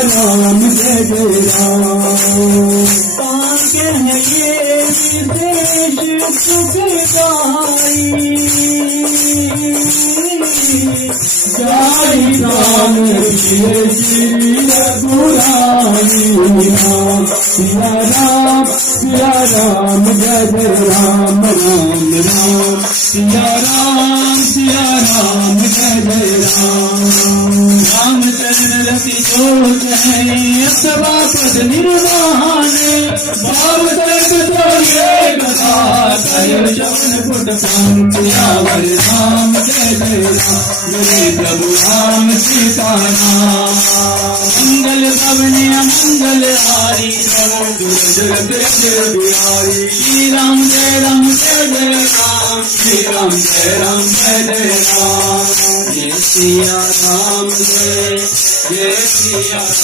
राम जय जय राम। ताके है ये विदेश सुखदाई, जाई राम प्रिय श्री रघुराई। सिया राम जय जय राम राम राम। सिया राम जय जय राम। रामचंद्र रति जोत है अथवा पद निर्वाण, भाव सर्ग तो ये कथा कयो शवन फुट पंक्तियावर। राम जय जय राम मेरे प्रभु राम सीता राम। मंगल भवन मंगल हारी, जगत जय बिहारी। श्री राम जय जय राम, श्री राम जय जय राम। जय सिया राम जय जय सिया